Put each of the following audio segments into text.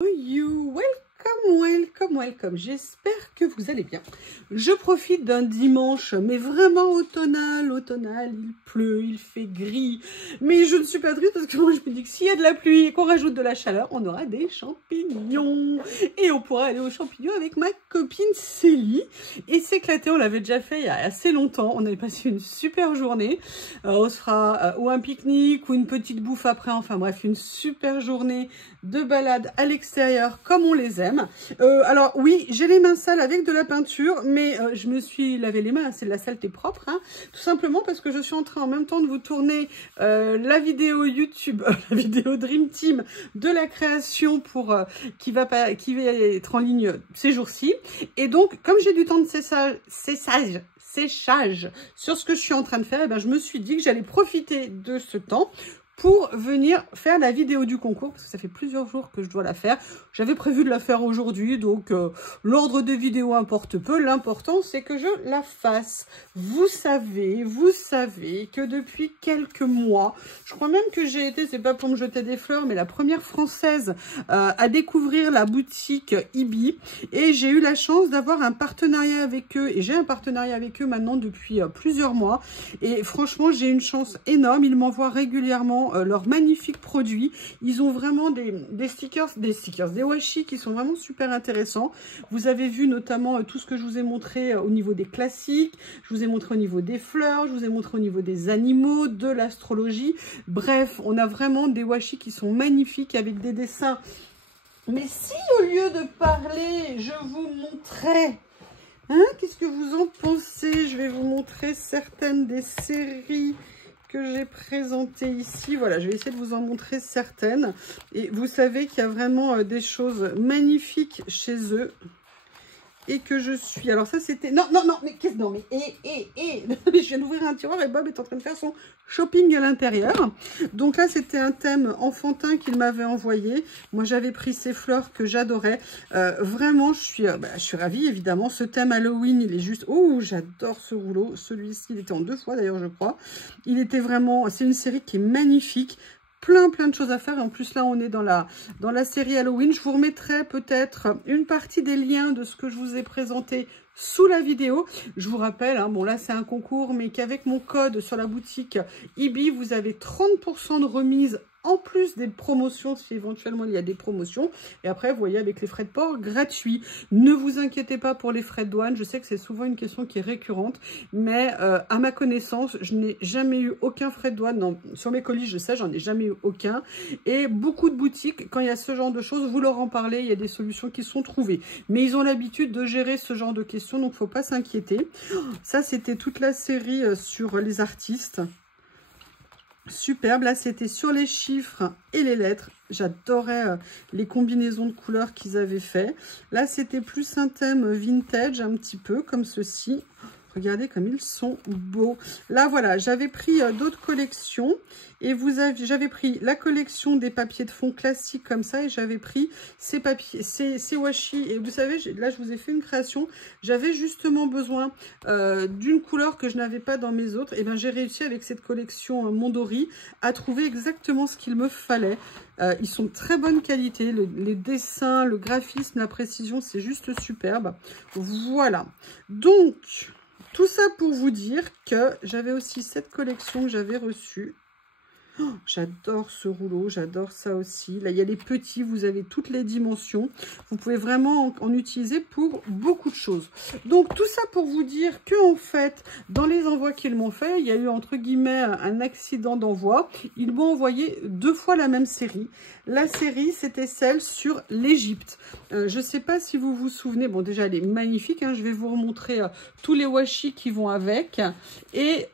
You, welcome. J'espère que vous allez bien. Je profite d'un dimanche, mais vraiment automnal. Il pleut, il fait gris. Mais je ne suis pas triste parce que moi je me dis que s'il y a de la pluie et qu'on rajoute de la chaleur, on aura des champignons. Et on pourra aller aux champignons avec ma copine Célie et s'éclater. On l'avait déjà fait il y a assez longtemps. On avait passé une super journée. On se fera ou un pique-nique ou une petite bouffe après. Enfin bref, une super journée de balade à l'extérieur comme on les aime. Alors oui, j'ai les mains sales avec de la peinture, mais je me suis lavé les mains, c'est de la saleté propre, hein, tout simplement parce que je suis en train en même temps de vous tourner la vidéo YouTube, la vidéo Dream Team de la création pour qui va être en ligne ces jours-ci. Et donc, comme j'ai du temps de séchage sur ce que je suis en train de faire, et ben, je me suis dit que j'allais profiter de ce temps pour venir faire la vidéo du concours, parce que ça fait plusieurs jours que je dois la faire. J'avais prévu de la faire aujourd'hui, donc l'ordre de vidéo importe peu. L'important, c'est que je la fasse. Vous savez que depuis quelques mois, je crois même que j'ai été, c'est pas pour me jeter des fleurs, mais la première française à découvrir la boutique Ibi. Et j'ai eu la chance d'avoir un partenariat avec eux, et j'ai un partenariat avec eux maintenant depuis plusieurs mois. Et franchement, j'ai une chance énorme. Ils m'envoient régulièrement leurs magnifiques produits. Ils ont vraiment des stickers, des washi qui sont vraiment super intéressants. Vous avez vu notamment tout ce que je vous ai montré au niveau des classiques, je vous ai montré au niveau des fleurs, je vous ai montré au niveau des animaux, de l'astrologie. Bref, on a vraiment des washi qui sont magnifiques avec des dessins. Mais si au lieu de parler, je vous montrais, hein, qu'est-ce que vous en pensez? Je vais vous montrer certaines des séries que j'ai présenté ici. Voilà, je vais essayer de vous en montrer certaines. Et vous savez qu'il y a vraiment des choses magnifiques chez eux. Et que je suis... Alors ça, c'était... Non, mais qu'est-ce... Non, mais... Je viens d'ouvrir un tiroir et Bob est en train de faire son shopping à l'intérieur. Donc là, c'était un thème enfantin qu'il m'avait envoyé. Moi, j'avais pris ces fleurs que j'adorais. Vraiment, je suis ravie, évidemment. Ce thème Halloween, il est juste... Oh, j'adore ce rouleau. Celui-ci, il était en 2 fois, d'ailleurs, je crois. Il était vraiment... C'est une série qui est magnifique. Plein de choses à faire. Et en plus, là, on est dans la série Halloween. Je vous remettrai peut-être une partie des liens de ce que je vous ai présenté sous la vidéo. Je vous rappelle, hein, bon là, c'est un concours, mais qu'avec mon code sur la boutique Ibi, vous avez 30% de remise en plus des promotions, si éventuellement il y a des promotions. Et après, vous voyez, avec les frais de port gratuits. Ne vous inquiétez pas pour les frais de douane. Je sais que c'est souvent une question qui est récurrente. Mais à ma connaissance, je n'ai jamais eu aucun frais de douane. Non, sur mes colis, je sais, j'en ai jamais eu aucun. Et beaucoup de boutiques, quand il y a ce genre de choses, vous leur en parlez. Il y a des solutions qui sont trouvées. Mais ils ont l'habitude de gérer ce genre de questions. Donc, il ne faut pas s'inquiéter. Ça, c'était toute la série sur les artistes. Superbe, là c'était sur les chiffres et les lettres. J'adorais les combinaisons de couleurs qu'ils avaient fait. Là c'était plus un thème vintage un petit peu comme ceci. Regardez comme ils sont beaux. Là voilà, j'avais pris d'autres collections et j'avais pris la collection des papiers de fond classiques comme ça et j'avais pris ces papiers, ces washi. Et vous savez, là je vous ai fait une création. J'avais justement besoin d'une couleur que je n'avais pas dans mes autres. Et bien j'ai réussi avec cette collection Mondori à trouver exactement ce qu'il me fallait. Ils sont de très bonne qualité. Les dessins, le graphisme, la précision, c'est juste superbe. Voilà. Donc... tout ça pour vous dire que j'avais aussi cette collection que j'avais reçue. Oh, j'adore ce rouleau, j'adore ça aussi. Là, il y a les petits, vous avez toutes les dimensions. Vous pouvez vraiment en utiliser pour beaucoup de choses. Donc, tout ça pour vous dire que en fait, dans les envois qu'ils m'ont fait, il y a eu entre guillemets un accident d'envoi. Ils m'ont envoyé 2 fois la même série. La série, c'était celle sur l'Égypte. Je ne sais pas si vous vous souvenez. Bon, déjà, elle est magnifique. Hein, je vais vous remontrer tous les washi qui vont avec. Et...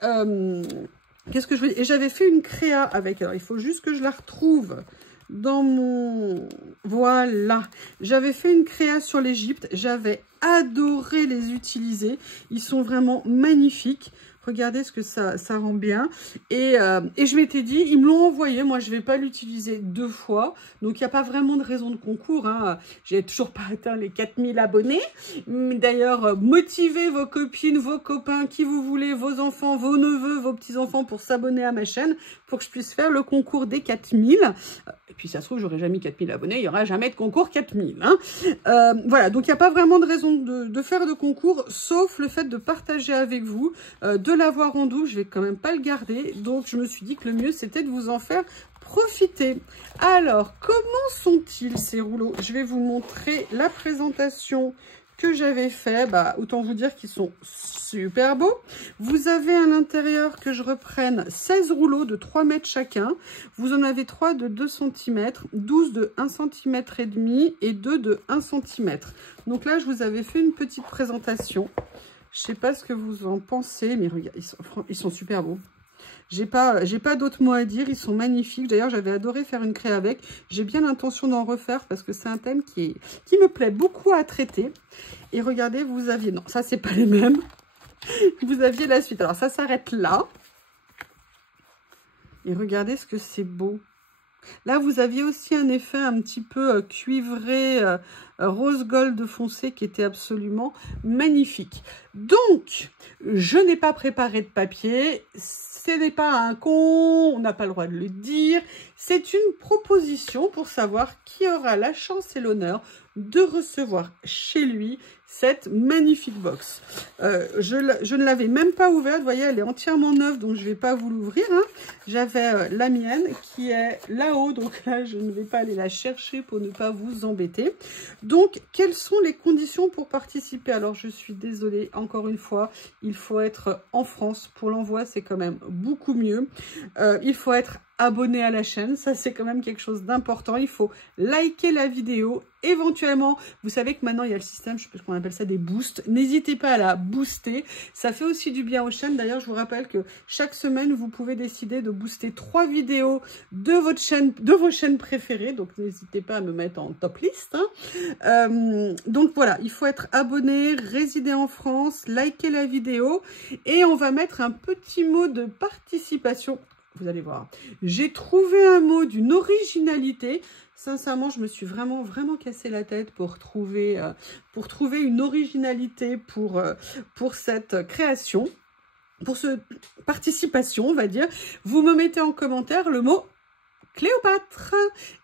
qu'est-ce que je veux dire? Et j'avais fait une créa avec. Alors, il faut juste que je la retrouve dans mon... Voilà. J'avais fait une créa sur l'Égypte. J'avais adoré les utiliser. Ils sont vraiment magnifiques. Regardez ce que ça rend bien. Et je m'étais dit, ils me l'ont envoyé. Moi, je ne vais pas l'utiliser 2 fois. Donc, il n'y a pas vraiment de raison de concours. Hein. J'ai toujours pas atteint les 4000 abonnés. D'ailleurs, motivez vos copines, vos copains, qui vous voulez, vos enfants, vos neveux, vos petits-enfants pour s'abonner à ma chaîne. Pour que je puisse faire le concours des 4000. Et puis, ça se trouve, j'aurais jamais mis 4000 abonnés, il n'y aura jamais de concours 4000. Hein. Voilà, donc il n'y a pas vraiment de raison de faire de concours, sauf le fait de partager avec vous, de l'avoir en double. Je vais quand même pas le garder. Donc, je me suis dit que le mieux, c'était de vous en faire profiter. Alors, comment sont-ils ces rouleaux? Je vais vous montrer la présentation que j'avais fait. Bah, autant vous dire qu'ils sont super beaux. Vous avez à l'intérieur, que je reprenne, 16 rouleaux de 3 mètres chacun. Vous en avez 3 de 2 cm, 12 de 1 cm et demi et 2 de 1 cm. Donc là, je vous avais fait une petite présentation. Je sais pas ce que vous en pensez, mais regardez, ils sont super beaux. J'ai pas d'autres mots à dire, ils sont magnifiques. D'ailleurs, j'avais adoré faire une créa avec. J'ai bien l'intention d'en refaire parce que c'est un thème qui me plaît beaucoup à traiter. Et regardez, vous aviez... Non, ça, c'est pas les mêmes. Vous aviez la suite. Alors, ça s'arrête là. Et regardez ce que c'est beau. Là, vous aviez aussi un effet un petit peu cuivré, rose gold foncé qui était absolument magnifique. Donc, je n'ai pas préparé de papier. Ce n'est pas un con, on n'a pas le droit de le dire. C'est une proposition pour savoir qui aura la chance et l'honneur de recevoir chez lui cette magnifique box. Je ne l'avais même pas ouverte, vous voyez, elle est entièrement neuve, donc je ne vais pas vous l'ouvrir. Hein. J'avais la mienne qui est là-haut, donc là, je ne vais pas aller la chercher pour ne pas vous embêter. Donc, quelles sont les conditions pour participer? Alors, je suis désolée, encore une fois, il faut être en France. Pour l'envoi, c'est quand même beaucoup mieux. Il faut être abonné à la chaîne, ça c'est quand même quelque chose d'important. Il faut liker la vidéo, éventuellement, vous savez que maintenant il y a le système, je sais pas qu'on appelle ça des boosts, n'hésitez pas à la booster, ça fait aussi du bien aux chaînes. D'ailleurs, je vous rappelle que chaque semaine vous pouvez décider de booster 3 vidéos de votre chaîne, de vos chaînes préférées, donc n'hésitez pas à me mettre en top liste. Hein. Donc voilà, il faut être abonné, résider en France, liker la vidéo, et on va mettre un petit mot de participation. Vous allez voir, j'ai trouvé un mot d'une originalité. Sincèrement, je me suis vraiment cassé la tête pour trouver une originalité pour cette création, pour cette participation, on va dire. Vous me mettez en commentaire le mot Cléopâtre.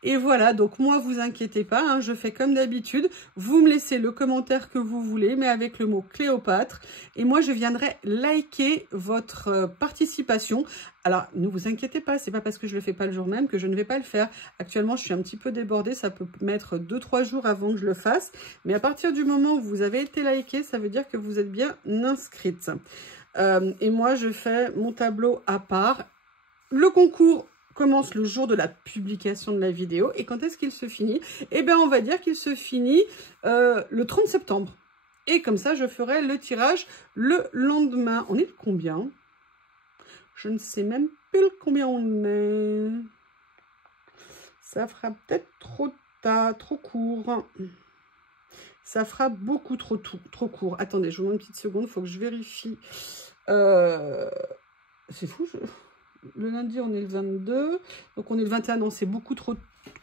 Et voilà, donc moi, vous inquiétez pas, hein, je fais comme d'habitude. Vous me laissez le commentaire que vous voulez, mais avec le mot Cléopâtre. Et moi, je viendrai liker votre participation. Alors, ne vous inquiétez pas, c'est pas parce que je le fais pas le jour même que je ne vais pas le faire. Actuellement, je suis un petit peu débordée, ça peut mettre 2-3 jours avant que je le fasse. Mais à partir du moment où vous avez été liké, ça veut dire que vous êtes bien inscrite. Et moi, je fais mon tableau à part. Le concours commence le jour de la publication de la vidéo. Et quand est-ce qu'il se finit? Eh bien, on va dire qu'il se finit le 30 septembre. Et comme ça, je ferai le tirage le lendemain. On est de combien? Je ne sais même plus combien on est. Ça fera peut-être trop court. Ça fera beaucoup trop court. Attendez, je vous demande une petite seconde. Il faut que je vérifie. C'est fou, le lundi, on est le 22, donc on est le 21, non, c'est beaucoup trop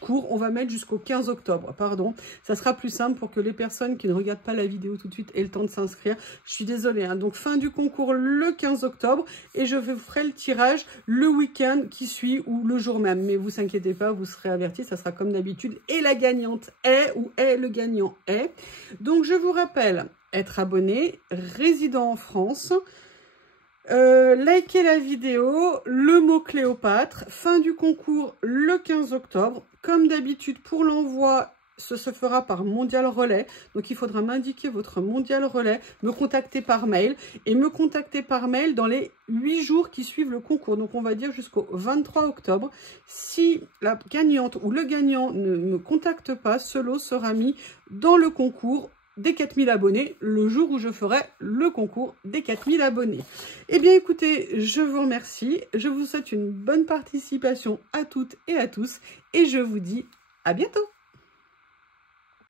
court. On va mettre jusqu'au 15 octobre, pardon. Ça sera plus simple pour que les personnes qui ne regardent pas la vidéo tout de suite aient le temps de s'inscrire. Je suis désolée, hein. Donc fin du concours le 15 octobre et je vous ferai le tirage le week-end qui suit ou le jour même. Mais vous inquiétez pas, vous serez avertis, ça sera comme d'habitude. Et la gagnante est, ou est le gagnant est. Donc je vous rappelle, être abonné, résident en France, likez la vidéo, le mot Cléopâtre, fin du concours le 15 octobre. Comme d'habitude, pour l'envoi, ce se fera par Mondial Relais. Donc, il faudra m'indiquer votre Mondial Relais, me contacter par mail et me contacter par mail dans les 8 jours qui suivent le concours. Donc, on va dire jusqu'au 23 octobre. Si la gagnante ou le gagnant ne me contacte pas, ce lot sera mis dans le concours des 4000 abonnés, le jour où je ferai le concours des 4000 abonnés. Eh bien, écoutez, je vous remercie. Je vous souhaite une bonne participation à toutes et à tous. Et je vous dis à bientôt.